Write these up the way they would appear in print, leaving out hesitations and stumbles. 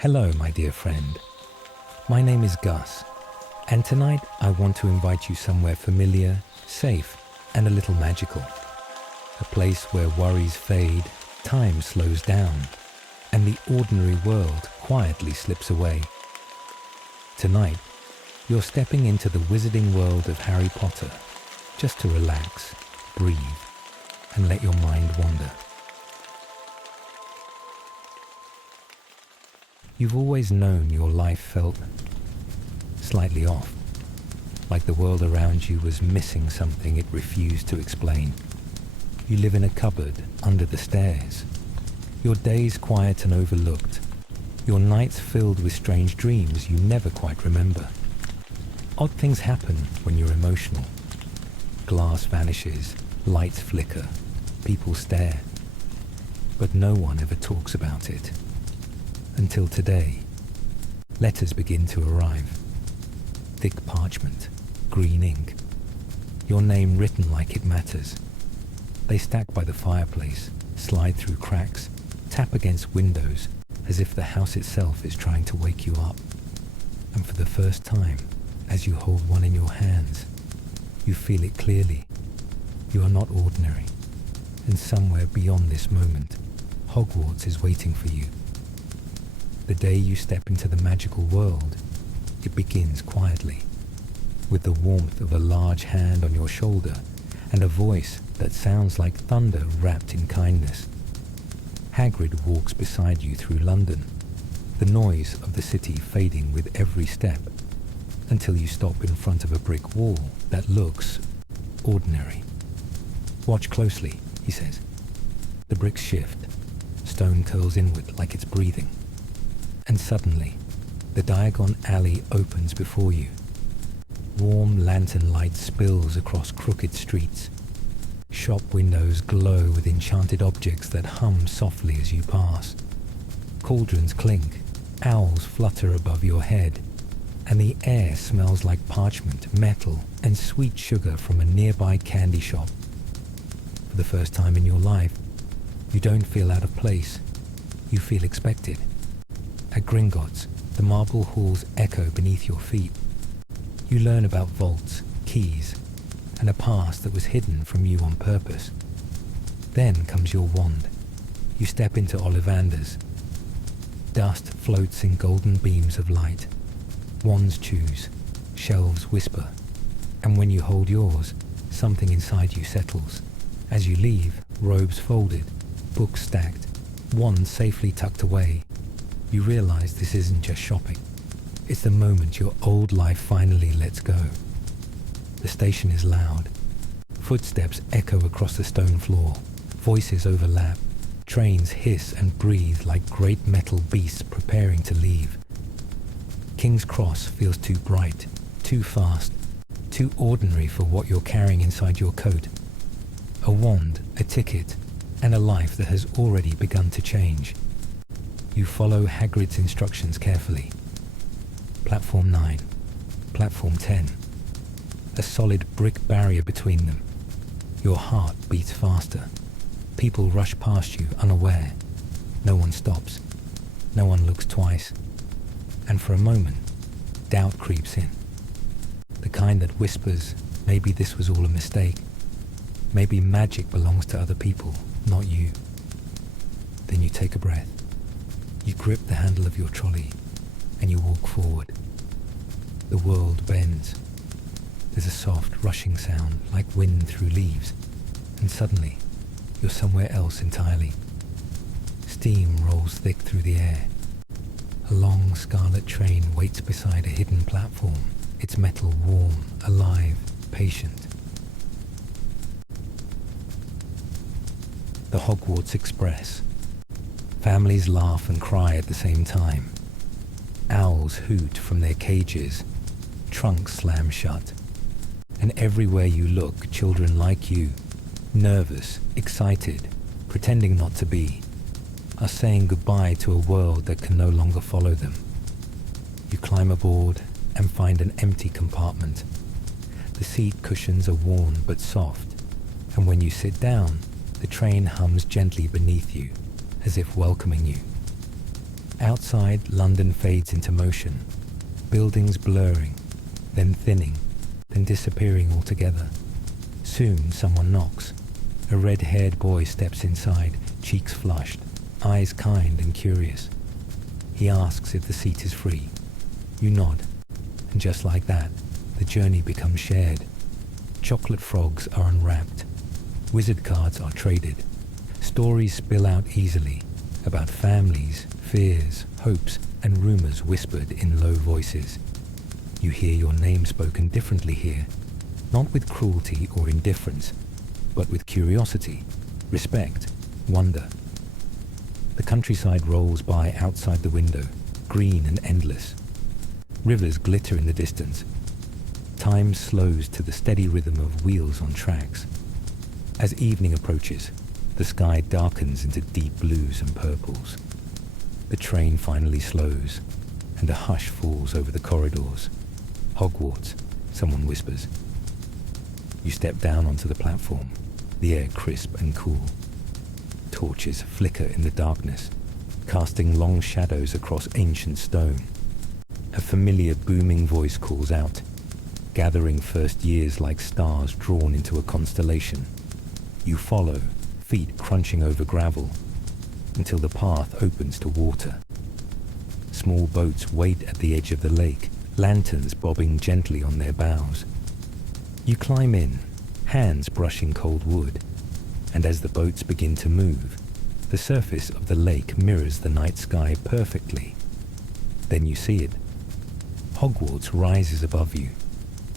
Hello, my dear friend. My name is Gus, and tonight I want to invite you somewhere familiar, safe, and a little magical. A place where worries fade, time slows down, and the ordinary world quietly slips away. Tonight, you're stepping into the wizarding world of Harry Potter, just to relax, breathe, and let your mind wander. You've always known your life felt slightly off, like the world around you was missing something it refused to explain. You live in a cupboard under the stairs, your days quiet and overlooked, your nights filled with strange dreams you never quite remember. Odd things happen when you're emotional. Glass vanishes, lights flicker, people stare, but no one ever talks about it. Until today, letters begin to arrive. Thick parchment, green ink, your name written like it matters. They stack by the fireplace, slide through cracks, tap against windows as if the house itself is trying to wake you up. And for the first time, as you hold one in your hands, you feel it clearly. You are not ordinary, and somewhere beyond this moment, Hogwarts is waiting for you. The day you step into the magical world, it begins quietly, with the warmth of a large hand on your shoulder and a voice that sounds like thunder wrapped in kindness. Hagrid walks beside you through London, the noise of the city fading with every step, until you stop in front of a brick wall that looks ordinary. Watch closely, he says. The bricks shift, stone curls inward like it's breathing. And suddenly, the Diagon Alley opens before you. Warm lantern light spills across crooked streets. Shop windows glow with enchanted objects that hum softly as you pass. Cauldrons clink, owls flutter above your head, and the air smells like parchment, metal, and sweet sugar from a nearby candy shop. For the first time in your life, you don't feel out of place. You feel expected. At Gringotts, the marble halls echo beneath your feet. You learn about vaults, keys, and a past that was hidden from you on purpose. Then comes your wand. You step into Ollivander's. Dust floats in golden beams of light. Wands choose, shelves whisper, and when you hold yours, something inside you settles. As you leave, robes folded, books stacked, wands safely tucked away, you realize this isn't just shopping. It's the moment your old life finally lets go. The station is loud. Footsteps echo across the stone floor. Voices overlap. Trains hiss and breathe like great metal beasts preparing to leave. King's Cross feels too bright, too fast, too ordinary for what you're carrying inside your coat. A wand, a ticket, and a life that has already begun to change. You follow Hagrid's instructions carefully. Platform 9, Platform 10. A solid brick barrier between them. Your heart beats faster. People rush past you unaware. No one stops. No one looks twice. And for a moment, doubt creeps in. The kind that whispers, maybe this was all a mistake. Maybe magic belongs to other people, not you. Then you take a breath. You grip the handle of your trolley, and you walk forward. The world bends. There's a soft, rushing sound like wind through leaves, and suddenly, you're somewhere else entirely. Steam rolls thick through the air. A long scarlet train waits beside a hidden platform, its metal warm, alive, patient. The Hogwarts Express. Families laugh and cry at the same time. Owls hoot from their cages. Trunks slam shut. And everywhere you look, children like you, nervous, excited, pretending not to be, are saying goodbye to a world that can no longer follow them. You climb aboard and find an empty compartment. The seat cushions are worn but soft, and when you sit down, the train hums gently beneath you, as if welcoming you. Outside, London fades into motion, buildings blurring, then thinning, then disappearing altogether. Soon someone knocks. A red-haired boy steps inside, cheeks flushed, eyes kind and curious. He asks if the seat is free. You nod, and just like that, the journey becomes shared. Chocolate frogs are unwrapped. Wizard cards are traded. Stories spill out easily about families, fears, hopes, and rumors whispered in low voices. You hear your name spoken differently here, not with cruelty or indifference, but with curiosity, respect, wonder. The countryside rolls by outside the window, green and endless. Rivers glitter in the distance. Time slows to the steady rhythm of wheels on tracks. As evening approaches, the sky darkens into deep blues and purples. The train finally slows, and a hush falls over the corridors. Hogwarts, someone whispers. You step down onto the platform, the air crisp and cool. Torches flicker in the darkness, casting long shadows across ancient stone. A familiar booming voice calls out, gathering first years like stars drawn into a constellation. You follow, feet crunching over gravel, until the path opens to water. Small boats wait at the edge of the lake, lanterns bobbing gently on their bows. You climb in, hands brushing cold wood, and as the boats begin to move, the surface of the lake mirrors the night sky perfectly. Then you see it. Hogwarts rises above you,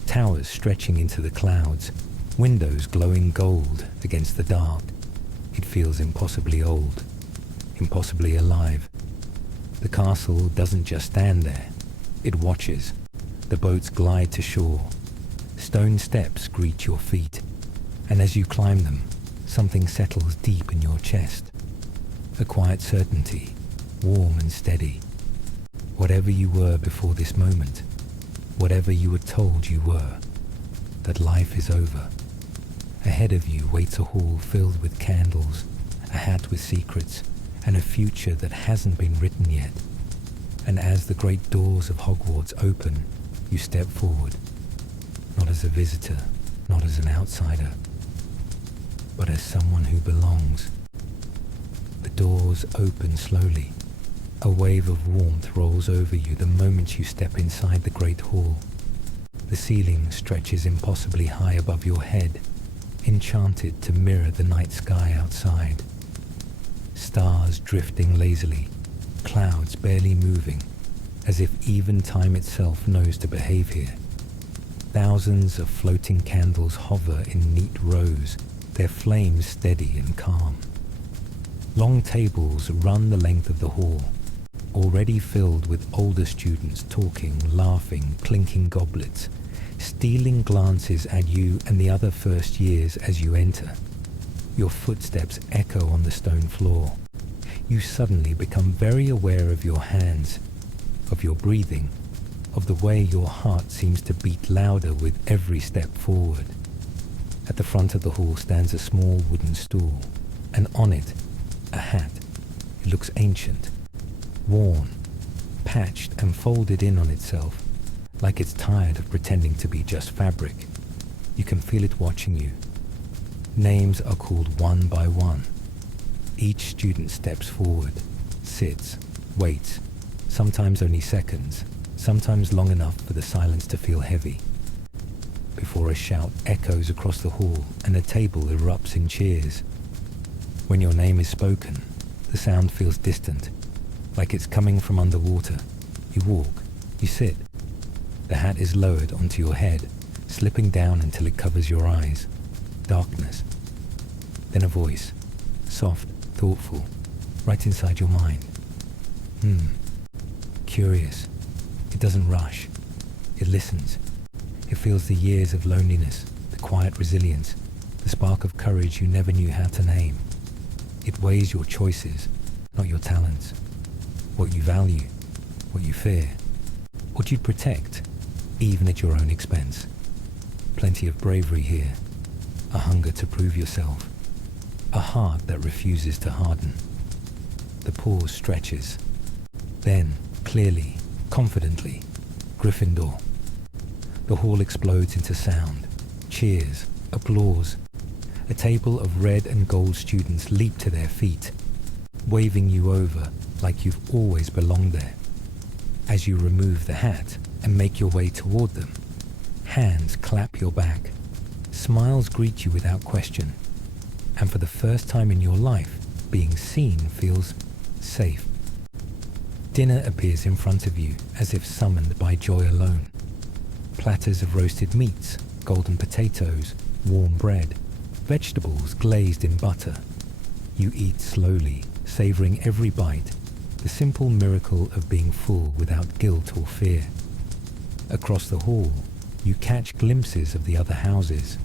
towers stretching into the clouds, windows glowing gold against the dark. It feels impossibly old, impossibly alive. The castle doesn't just stand there, it watches. The boats glide to shore. Stone steps greet your feet, and as you climb them, something settles deep in your chest. A quiet certainty, warm and steady. Whatever you were before this moment, whatever you were told you were, that life is over. Ahead of you waits a hall filled with candles, a hat with secrets, and a future that hasn't been written yet. And as the great doors of Hogwarts open, you step forward, not as a visitor, not as an outsider, but as someone who belongs. The doors open slowly. A wave of warmth rolls over you the moment you step inside the great hall. The ceiling stretches impossibly high above your head, enchanted to mirror the night sky outside. Stars drifting lazily, clouds barely moving, as if even time itself knows to behave here. Thousands of floating candles hover in neat rows, their flames steady and calm. Long tables run the length of the hall, already filled with older students talking, laughing, clinking goblets, stealing glances at you and the other first years as you enter. Your footsteps echo on the stone floor. You suddenly become very aware of your hands, of your breathing, of the way your heart seems to beat louder with every step forward. At the front of the hall stands a small wooden stool, and on it, a hat. It looks ancient, worn, patched and folded in on itself, like it's tired of pretending to be just fabric. You can feel it watching you. Names are called one by one. Each student steps forward, sits, waits, sometimes only seconds, sometimes long enough for the silence to feel heavy, before a shout echoes across the hall and a table erupts in cheers. When your name is spoken, the sound feels distant, like it's coming from underwater. You walk, you sit. The hat is lowered onto your head, slipping down until it covers your eyes. Darkness. Then a voice, soft, thoughtful, right inside your mind. Curious. It doesn't rush. It listens. It feels the years of loneliness, the quiet resilience, the spark of courage you never knew how to name. It weighs your choices, not your talents. What you value, what you fear, what you'd protect, even at your own expense. Plenty of bravery here, a hunger to prove yourself, a heart that refuses to harden. The pause stretches. Then, clearly, confidently, Gryffindor. The hall explodes into sound, cheers, applause. A table of red and gold students leap to their feet, waving you over like you've always belonged there. As you remove the hat and make your way toward them, hands clap your back, smiles greet you without question, and for the first time in your life, being seen feels safe. Dinner appears in front of you as if summoned by joy alone. Platters of roasted meats, golden potatoes, warm bread, vegetables glazed in butter. You eat slowly, savoring every bite, the simple miracle of being full without guilt or fear. Across the hall, you catch glimpses of the other houses,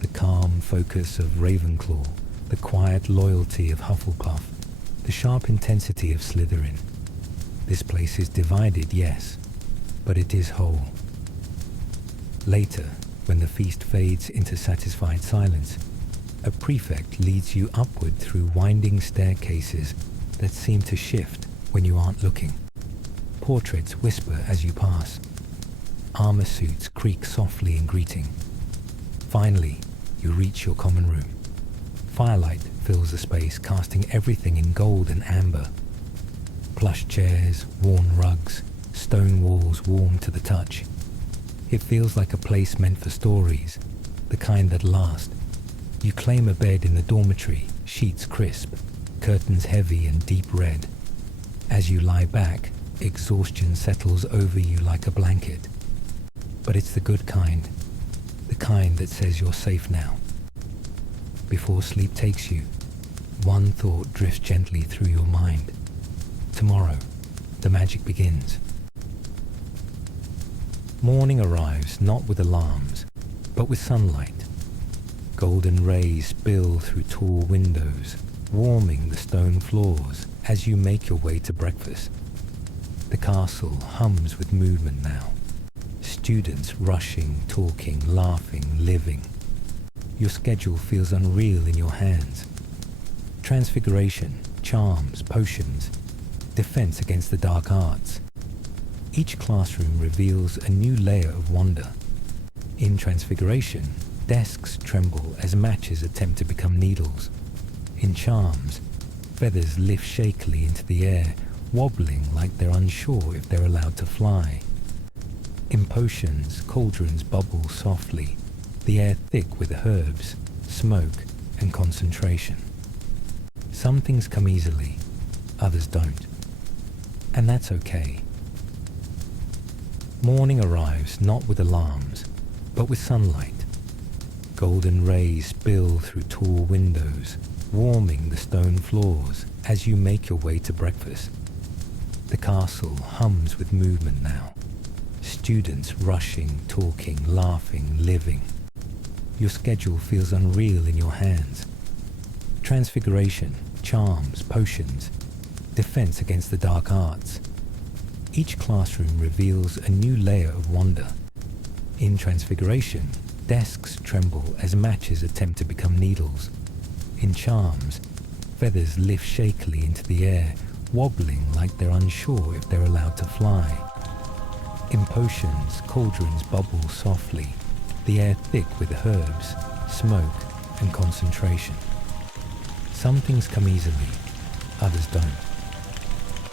the calm focus of Ravenclaw, the quiet loyalty of Hufflepuff, the sharp intensity of Slytherin. This place is divided, yes, but it is whole. Later, when the feast fades into satisfied silence, a prefect leads you upward through winding staircases that seem to shift when you aren't looking. Portraits whisper as you pass. Armor suits creak softly in greeting. Finally, you reach your common room. Firelight fills the space, casting everything in gold and amber. Plush chairs, worn rugs, stone walls warm to the touch. It feels like a place meant for stories, the kind that last. You claim a bed in the dormitory, sheets crisp, curtains heavy and deep red. As you lie back, exhaustion settles over you like a blanket. But it's the good kind, the kind that says you're safe now. Before sleep takes you, one thought drifts gently through your mind. Tomorrow, the magic begins. Morning arrives not with alarms, but with sunlight. Golden rays spill through tall windows, warming the stone floors as you make your way to breakfast. The castle hums with movement now. Students rushing, talking, laughing, living. Your schedule feels unreal in your hands. Transfiguration, charms, potions, defense against the dark arts. Each classroom reveals a new layer of wonder. In Transfiguration, desks tremble as matches attempt to become needles. In Charms, feathers lift shakily into the air, wobbling like they're unsure if they're allowed to fly. In Potions, cauldrons bubble softly, the air thick with herbs, smoke, and concentration. Some things come easily, others don't. And that's okay. Morning arrives not with alarms, but with sunlight. Golden rays spill through tall windows, warming the stone floors as you make your way to breakfast. The castle hums with movement now. Students rushing, talking, laughing, living. Your schedule feels unreal in your hands. Transfiguration, charms, potions, defense against the dark arts. Each classroom reveals a new layer of wonder. In Transfiguration, desks tremble as matches attempt to become needles. In Charms, feathers lift shakily into the air, wobbling like they're unsure if they're allowed to fly. In Potions, cauldrons bubble softly, the air thick with herbs, smoke, and concentration. Some things come easily, others don't.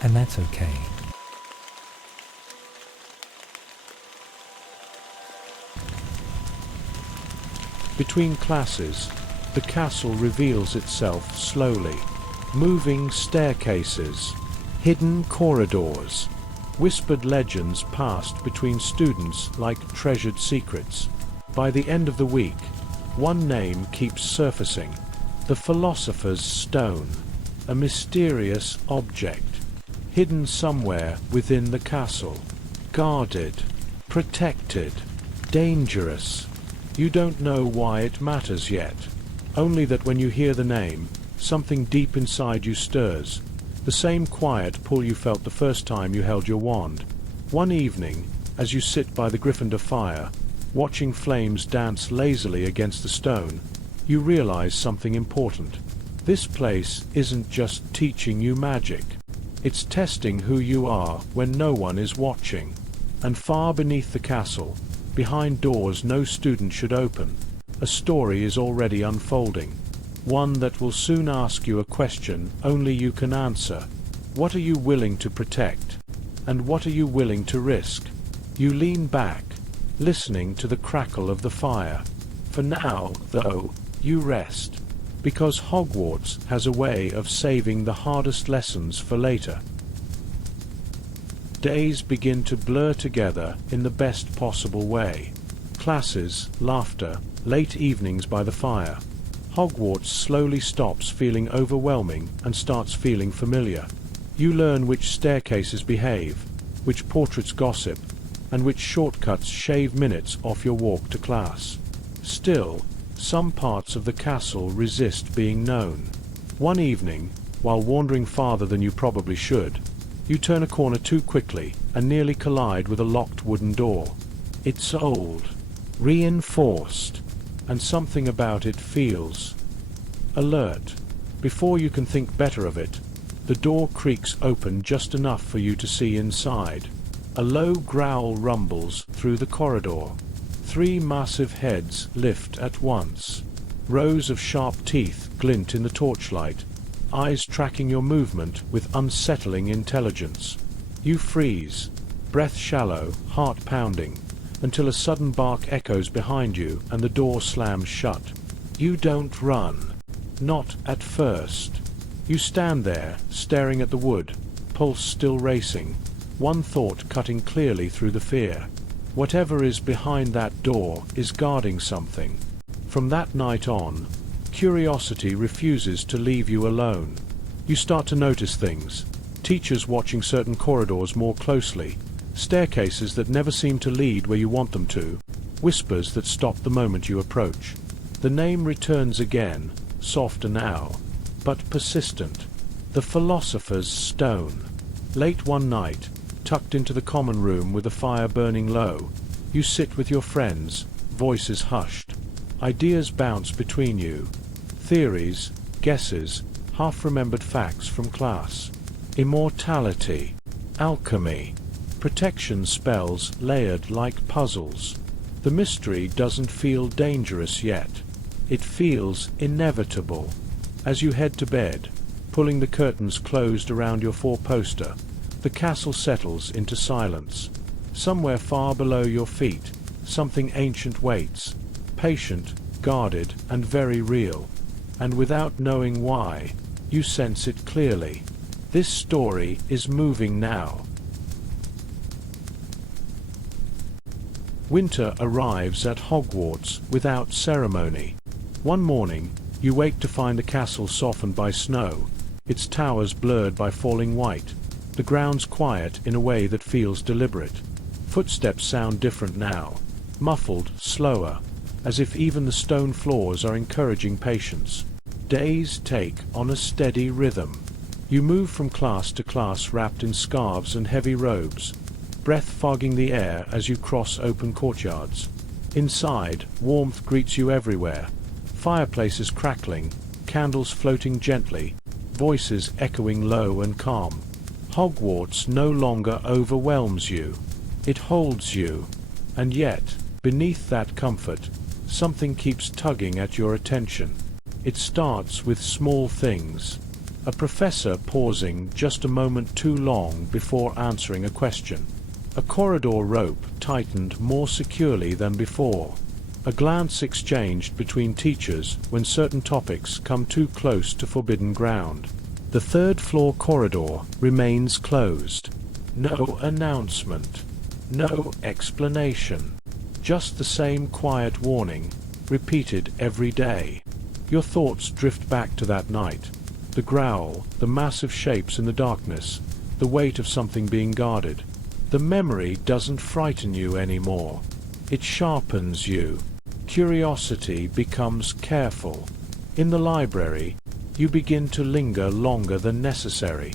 And that's okay. Between classes, the castle reveals itself slowly. Moving staircases, hidden corridors, whispered legends passed between students like treasured secrets. By the end of the week, one name keeps surfacing: the Philosopher's Stone, a mysterious object, hidden somewhere within the castle, guarded, protected, dangerous. You don't know why it matters yet, only that when you hear the name, something deep inside you stirs, the same quiet pull you felt the first time you held your wand. One evening, as you sit by the Gryffindor fire, watching flames dance lazily against the stone, you realize something important. This place isn't just teaching you magic. It's testing who you are when no one is watching. And far beneath the castle, behind doors no student should open, a story is already unfolding. One that will soon ask you a question only you can answer. What are you willing to protect? And what are you willing to risk? You lean back, listening to the crackle of the fire. For now, though, you rest, because Hogwarts has a way of saving the hardest lessons for later. Days begin to blur together in the best possible way. Classes, laughter, late evenings by the fire. Hogwarts slowly stops feeling overwhelming and starts feeling familiar. You learn which staircases behave, which portraits gossip, and which shortcuts shave minutes off your walk to class. Still, some parts of the castle resist being known. One evening, while wandering farther than you probably should, you turn a corner too quickly and nearly collide with a locked wooden door. It's old, reinforced, and something about it feels alert. Before you can think better of it, the door creaks open just enough for you to see inside. A low growl rumbles through the corridor. 3 massive heads lift at once. Rows of sharp teeth glint in the torchlight, eyes tracking your movement with unsettling intelligence. You freeze, breath shallow, heart pounding, until a sudden bark echoes behind you and the door slams shut. You don't run. Not at first. You stand there, staring at the wood, pulse still racing, one thought cutting clearly through the fear. Whatever is behind that door is guarding something. From that night on, curiosity refuses to leave you alone. You start to notice things. Teachers watching certain corridors more closely, staircases that never seem to lead where you want them to, whispers that stop the moment you approach. The name returns again, softer now, but persistent. The Philosopher's Stone. Late one night, tucked into the common room with the fire burning low, you sit with your friends, voices hushed. Ideas bounce between you. Theories, guesses, half-remembered facts from class. Immortality, alchemy, protection spells layered like puzzles. The mystery doesn't feel dangerous yet. It feels inevitable. As you head to bed, pulling the curtains closed around your four-poster, the castle settles into silence. Somewhere far below your feet, something ancient waits, patient, guarded, and very real. And without knowing why, you sense it clearly. This story is moving now. Winter arrives at Hogwarts without ceremony. One morning, you wake to find the castle softened by snow, its towers blurred by falling white, the grounds quiet in a way that feels deliberate. Footsteps sound different now, muffled, slower, as if even the stone floors are encouraging patience. Days take on a steady rhythm. You move from class to class wrapped in scarves and heavy robes, breath fogging the air as you cross open courtyards. Inside, warmth greets you everywhere. Fireplaces crackling, candles floating gently, voices echoing low and calm. Hogwarts no longer overwhelms you. It holds you. And yet, beneath that comfort, something keeps tugging at your attention. It starts with small things. A professor pausing just a moment too long before answering a question. A corridor rope tightened more securely than before. A glance exchanged between teachers when certain topics come too close to forbidden ground. The third-floor corridor remains closed. No announcement. No explanation. Just the same quiet warning, repeated every day. Your thoughts drift back to that night. The growl, the massive shapes in the darkness, the weight of something being guarded. The memory doesn't frighten you anymore. It sharpens you. Curiosity becomes careful. In the library, you begin to linger longer than necessary.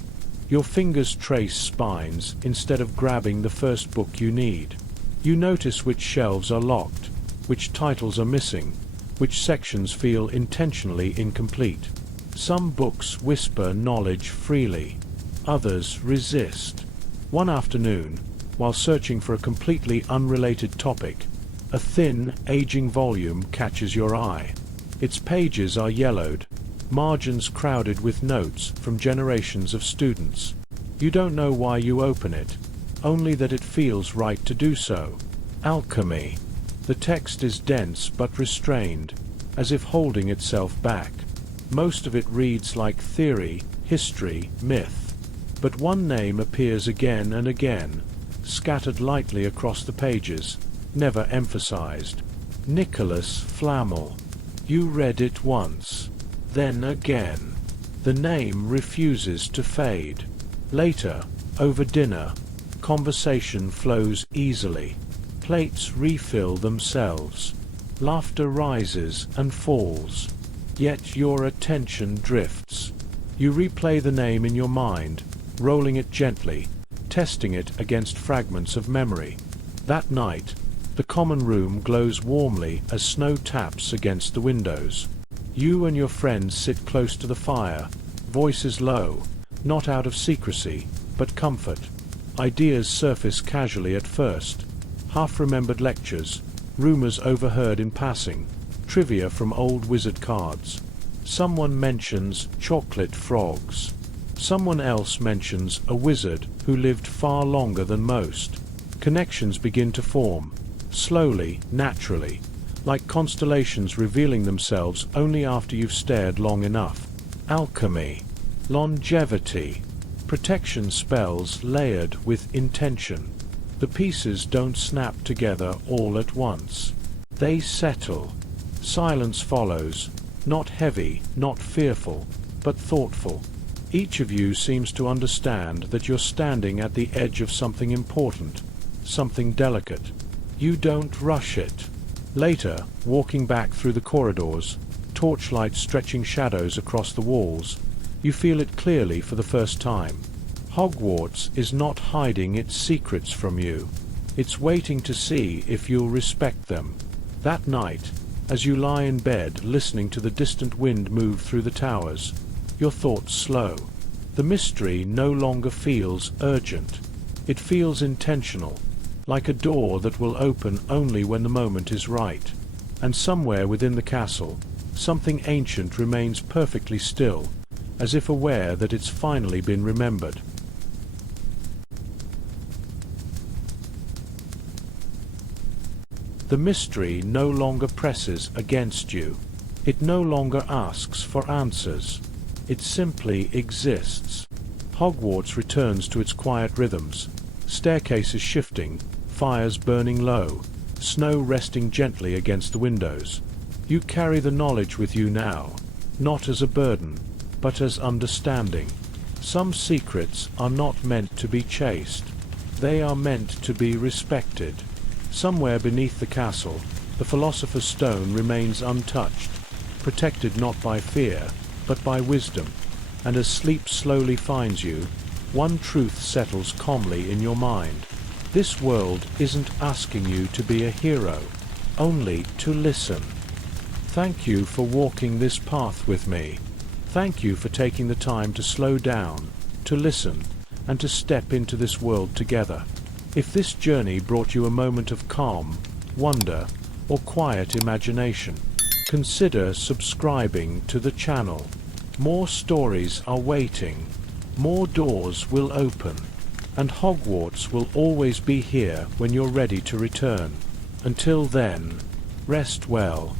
Your fingers trace spines instead of grabbing the first book you need. You notice which shelves are locked, which titles are missing, which sections feel intentionally incomplete. Some books whisper knowledge freely. others resist. One afternoon, while searching for a completely unrelated topic, a thin, aging volume catches your eye. Its pages are yellowed, margins crowded with notes from generations of students. You don't know why you open it, only that it feels right to do so. Alchemy. The text is dense but restrained, as if holding itself back. Most of it reads like theory, history, myth. But one name appears again and again, scattered lightly across the pages, never emphasized. Nicholas Flamel. You read it once, then again. The name refuses to fade. Later, over dinner, conversation flows easily. Plates refill themselves. Laughter rises and falls. Yet your attention drifts. You replay the name in your mind, rolling it gently, testing it against fragments of memory. That night, the common room glows warmly as snow taps against the windows. You and your friends sit close to the fire, voices low, not out of secrecy, but comfort. Ideas surface casually at first. Half-remembered lectures, rumors overheard in passing, trivia from old wizard cards. Someone mentions chocolate frogs. Someone else mentions a wizard who lived far longer than most. Connections begin to form, slowly, naturally, like constellations revealing themselves only after you've stared long enough. Alchemy. Longevity. Protection spells layered with intention. The pieces don't snap together all at once. They settle. Silence follows, not heavy, not fearful, but thoughtful. Each of you seems to understand that you're standing at the edge of something important, something delicate. You don't rush it. Later, walking back through the corridors, torchlight stretching shadows across the walls, you feel it clearly for the first time. Hogwarts is not hiding its secrets from you. It's waiting to see if you'll respect them. That night, as you lie in bed listening to the distant wind move through the towers, your thoughts slow. The mystery no longer feels urgent. It feels intentional, like a door that will open only when the moment is right. And somewhere within the castle, something ancient remains perfectly still, as if aware that it's finally been remembered. The mystery no longer presses against you. It no longer asks for answers. It simply exists. Hogwarts returns to its quiet rhythms, staircases shifting, fires burning low, snow resting gently against the windows. You carry the knowledge with you now, not as a burden, but as understanding. Some secrets are not meant to be chased. They are meant to be respected. Somewhere beneath the castle, the Philosopher's Stone remains untouched, protected not by fear, but by wisdom. And as sleep slowly finds you, one truth settles calmly in your mind. This world isn't asking you to be a hero, only to listen. Thank you for walking this path with me. Thank you for taking the time to slow down, to listen, and to step into this world together. If this journey brought you a moment of calm, wonder, or quiet imagination, consider subscribing to the channel. More stories are waiting, more doors will open, and Hogwarts will always be here when you're ready to return. Until then, rest well.